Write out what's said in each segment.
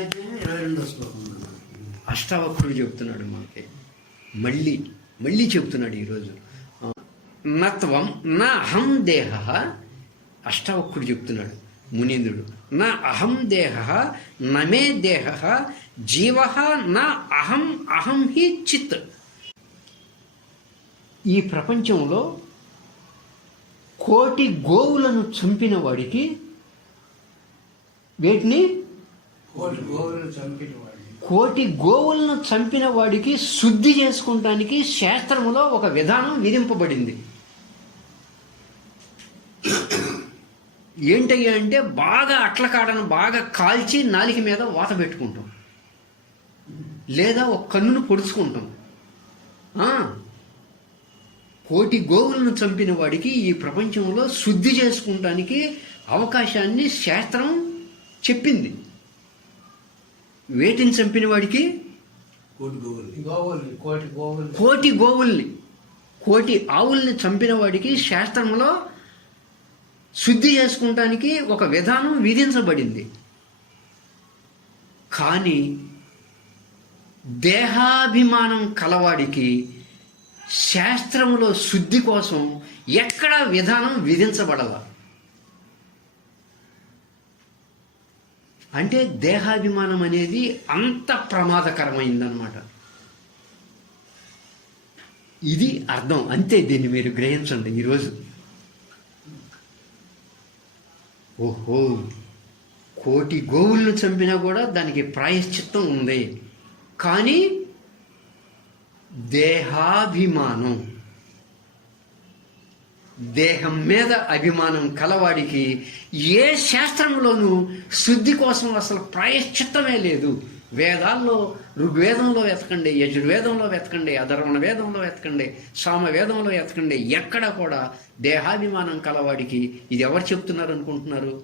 అధ్యాయం ఇరవై రెండో అష్టావక్రుడు చెప్తున్నాడు మనకి మళ్ళీ మళ్ళీ చెప్తున్నాడు ఈరోజు నత్వం నా అహం దేహ అష్టావక్రుడు చెప్తున్నాడు మునీంద్రుడు. నా అహం దేహ నమే దేహ జీవ నా అహం అహం హి చిత్. ఈ ప్రపంచంలో కోటి గోవులను చంపిన వాడికి వేటిని? కోటి గోవులను చంపిన వాడికి శుద్ధి చేసుకుంటానికి శాస్త్రములో ఒక విధానం విధింపబడింది. ఏంటయ్యా అంటే బాగా అట్ల కాడను బాగా కాల్చి నాలిక మీద వాత పెట్టుకుంటాం. లేదా ఒక కన్నును పొడుచుకుంటాం. కోటి గోవులను చంపిన వాడికి ఈ ప్రపంచంలో శుద్ధి చేసుకుంటానికి అవకాశాన్ని శాస్త్రం చెప్పింది. వేటిని చంపిన వాడికి? కోటి గోవులు గోవులు కోటి గోవులు కోటి గోవుల్ని. కోటి ఆవుల్ని చంపిన వాడికి శాస్త్రంలో శుద్ధి చేసుకుంటానికి ఒక విధానం విధించబడింది. కానీ దేహాభిమానం కలవాడికి శాస్త్రములో శుద్ధి కోసం ఎక్కడా విధానం విధించబడల. అంటే దేహాభిమానం అనేది అంత ప్రమాదకరమైందనమాట ఇది అర్థం. అంతే దీన్ని మీరు గ్రహించండి ఈరోజు. ఓహో కోటి గోవులను చంపినా కూడా దానికి ప్రాయశ్చిత్తం ఉంది. కానీ దేహాభిమానం. దేహం మీద అభిమానం కలవాడికి ఏ శాస్త్రంలోనూ శుద్ధి కోసం అసలు ప్రాయశ్చిత్తమే లేదు. వేదాల్లో ఋగ్వేదంలో వెతకండి యజుర్వేదంలో వెతకండి అధర్వణ వేదంలో వెతకండి సామ వేదంలో వెతకండి ఎక్కడ కూడా దేహాభిమానం కలవాడికి ఇది ఎవరు చెప్తున్నారు అనుకుంటున్నారు?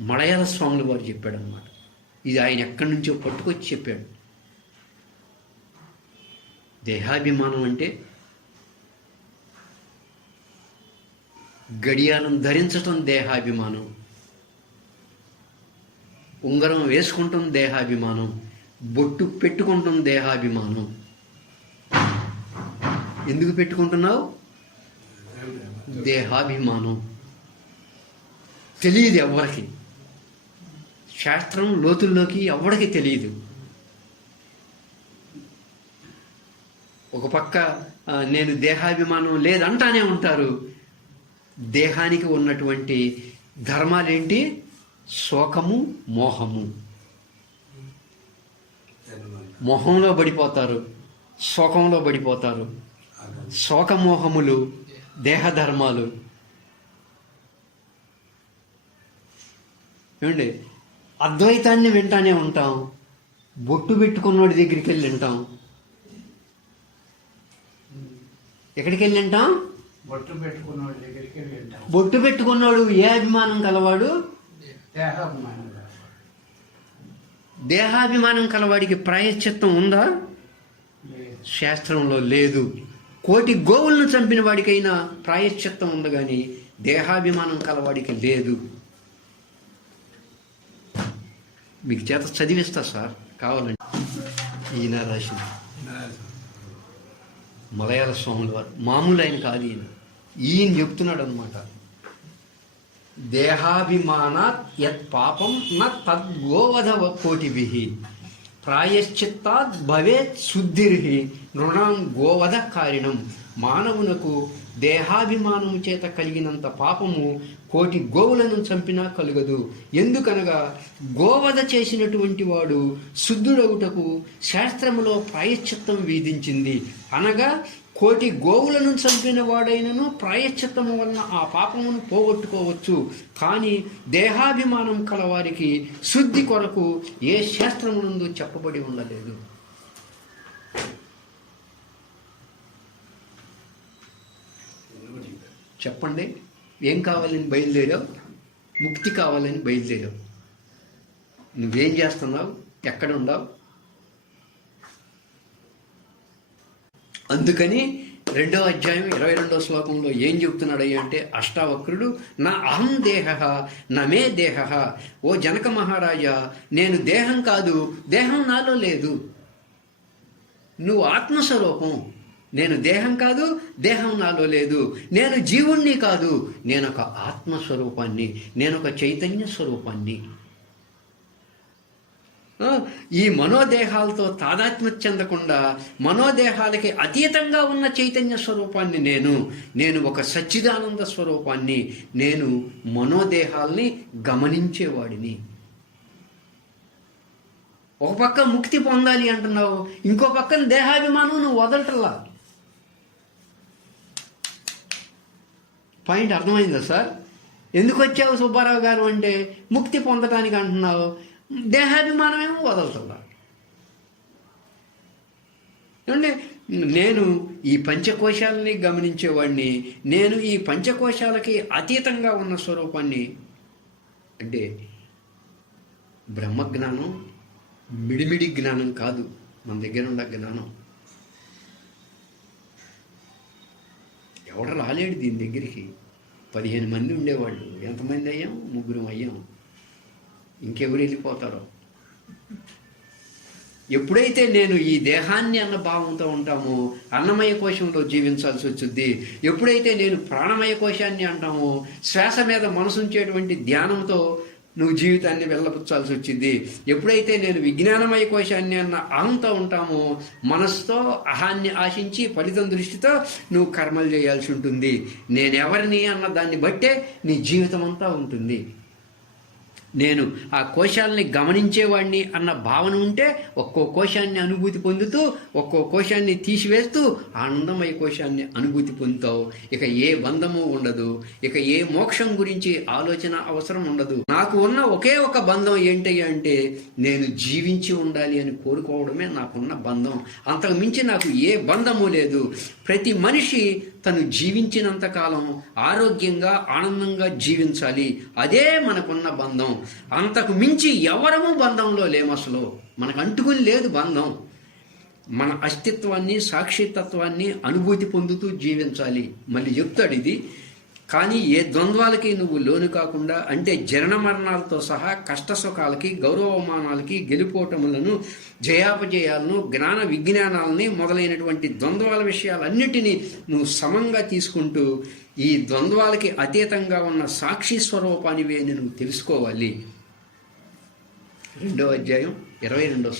మలయాళ స్వాములు వారు చెప్పాడు అనమాట ఇది ఆయన ఎక్కడి నుంచో పట్టుకొచ్చి చెప్పాడు. దేహాభిమానం అంటే గడియారం ధరించటం దేహాభిమానం. ఉంగరం వేసుకుంటాం దేహాభిమానం. బొట్టు పెట్టుకుంటాం దేహాభిమానం. ఎందుకు పెట్టుకుంటున్నావు? దేహాభిమానం. తెలియదు ఎవరికి శాస్త్రం లోతుల్లోకి ఎవరికి తెలియదు. ఒక పక్క నేను దేహాభిమానం లేదంటానే ఉంటారు. దేహానికి ఉన్నటువంటి ధర్మాలేంటి? శోకము మోహము. మొహంలో పడిపోతారు శోకంలో పడిపోతారు. శోకమోహములు దేహధర్మాలు. ఏమండి? అద్వైతాన్ని వింటానే ఉంటాం బొట్టు పెట్టుకున్నోడి దగ్గరికి వెళ్ళి వింటాం. ఎక్కడికి వెళ్ళి వింటాం? బొట్టు పెట్టుకున్న వాళ్ళ దగ్గరికి బొట్టు పెట్టుకున్నాడు ఏ అభిమానం కలవాడు? దేహాభిమానం దేహాభిమానం కలవాడికి ప్రాయశ్చిత్తం ఉందా? శాస్త్రంలో లేదు. కోటి గోవులను చంపిన వాడికైనా ప్రాయశ్చిత్తం ఉంది కానీ దేహాభిమానం కలవాడికి లేదు. మీకు చేత చదివిస్తా సార్ కావాలండి ఈయన రాసింది మలయాళ స్వాముల వారు. మామూలు ఆయన కాదు ఈయన. ఈయన చెప్తున్నాడు అనమాట దేహాభిమాన యత్ పాపం న తద్గోవధ కోటిభి. ప్రాయశ్చిత్తాత్ భవేత్ శుద్ధిర్హి. నృణాం గోవధ కారణం. మానవునకు దేహాభిమానము చేత కలిగినంత పాపము కోటి గోవులను చంపినా కలుగదు. ఎందుకనగా గోవధ చేసినటువంటి వాడు శుద్ధుడవుటకు శాస్త్రములో ప్రాయశ్చిత్తం విధించింది. అనగా కోటి గోవులను చంపిన వాడైనను ప్రాయశ్చిత్తము వలన ఆ పాపమును పోగొట్టుకోవచ్చు. కానీ దేహాభిమానం కలవారికి శుద్ధి కొరకు ఏ శాస్త్రమునందు చెప్పబడి ఉండలేదు. చెప్పండి. ఏం కావాలని బయలుదేరావు? ముక్తి కావాలని బయలుదేరావు. నువ్వేం చేస్తున్నావు? ఎక్కడ ఉండవు అందుకని రెండో అధ్యాయం ఇరవై రెండవ శ్లోకంలో ఏం చెప్తున్నాడయ్య అంటే అష్టావక్రుడు నా అహం దేహ నమే దేహ. ఓ జనక మహారాజా నేను దేహం కాదు దేహం నాలో లేదు. నువ్వు ఆత్మస్వరూపం. నేను దేహం కాదు దేహం నాలో లేదు. నేను జీవుణ్ణి కాదు నేను ఒక ఆత్మస్వరూపాన్ని నేను ఒక చైతన్య స్వరూపాన్ని. ఈ మనోదేహాలతో తాదాత్మ్యం చెందకుండా మనోదేహాలకి అతీతంగా ఉన్న చైతన్య స్వరూపాన్ని నేను నేను ఒక సచ్చిదానంద స్వరూపాన్ని నేను మనోదేహాల్ని గమనించేవాడిని. ఒక పక్క ముక్తి పొందాలి అంటున్నావు ఇంకో పక్కన దేహాభిమానం నువ్వు వదలటల్లా? పాయింట్ అర్థమైందా సార్? ఎందుకు వచ్చావు సుబ్బారావు గారు అంటే ముక్తి పొందటానికి అంటున్నావు? దేహాభిమానం ఏమో ఏమంటే నేను ఈ పంచకోశాలని గమనించేవాడిని నేను ఈ పంచకోశాలకి అతీతంగా ఉన్న స్వరూపాన్ని అంటే బ్రహ్మజ్ఞానం మిడిమిడి జ్ఞానం కాదు మన దగ్గర ఉన్న జ్ఞానం. ఎవడు రాలేడు దీని దగ్గరికి. పదిహేను మంది ఉండేవాళ్ళు. ఎంతమంది అయ్యాం? ముగ్గురం అయ్యాం. ఇంకెవరు వెళ్ళిపోతారో? ఎప్పుడైతే నేను ఈ దేహాన్ని అన్న భావంతో ఉంటామో అన్నమయ కోశంలో జీవించాల్సి వచ్చింది ఎప్పుడైతే నేను ప్రాణమయ కోశాన్ని అంటామో శ్వాస మీద మనసుంచేటువంటి ధ్యానంతో నువ్వు జీవితాన్ని వెళ్ళపుచ్చాల్సి వచ్చింది. ఎప్పుడైతే నేను విజ్ఞానమయ కోశాన్ని అన్న అహంతో ఉంటామో మనసుతో అహాన్ని ఆశించి ఫలితం దృష్టితో నువ్వు కర్మలు చేయాల్సి ఉంటుంది. నేనెవరిని అన్న దాన్ని బట్టే నీ జీవితం అంతా ఉంటుంది. నేను ఆ కోశాలని గమనించేవాడిని అన్న భావన ఉంటే ఒక్కో కోశాన్ని అనుభూతి పొందుతూ ఒక్కో కోశాన్ని తీసివేస్తూ ఆనందమయ కోశాన్ని అనుభూతి పొందుతావు. ఇక ఏ బంధము ఉండదు. ఇక ఏ మోక్షం గురించి ఆలోచన అవసరం ఉండదు. నాకు ఉన్న ఒకే ఒక బంధం ఏంటి అంటే నేను జీవించి ఉండాలి అని కోరుకోవడమే నాకున్న బంధం. అంతకు మించి నాకు ఏ బంధము లేదు. ప్రతి మనిషి తను జీవించినంత కాలం ఆరోగ్యంగా ఆనందంగా జీవించాలి. అదే మనకున్న బంధం. అంతకు మించి ఎవరము బంధంలో లేము అసలు. మనకు అంటుకుని లేదు బంధం. మన అస్తిత్వాన్ని సాక్షితత్వాన్ని అనుభూతి పొందుతూ జీవించాలి. మళ్ళీ చెప్తాడు ఇది. కానీ ఏ ద్వంద్వాలకి నువ్వు లోను కాకుండా అంటే జనన మరణాలతో సహా కష్ట సుఖాలకి గౌరవమానాలకి గెలుపోటములను జయాపజయాలను జ్ఞాన విజ్ఞానాలని మొదలైనటువంటి ద్వంద్వాల విషయాలన్నిటినీ నువ్వు సమంగా తీసుకుంటూ ఈ ద్వంద్వాలకి అతీతంగా ఉన్న సాక్షి స్వరూపానివే అని నువ్వు తెలుసుకోవాలి. రెండో అధ్యాయం ఇరవై రెండో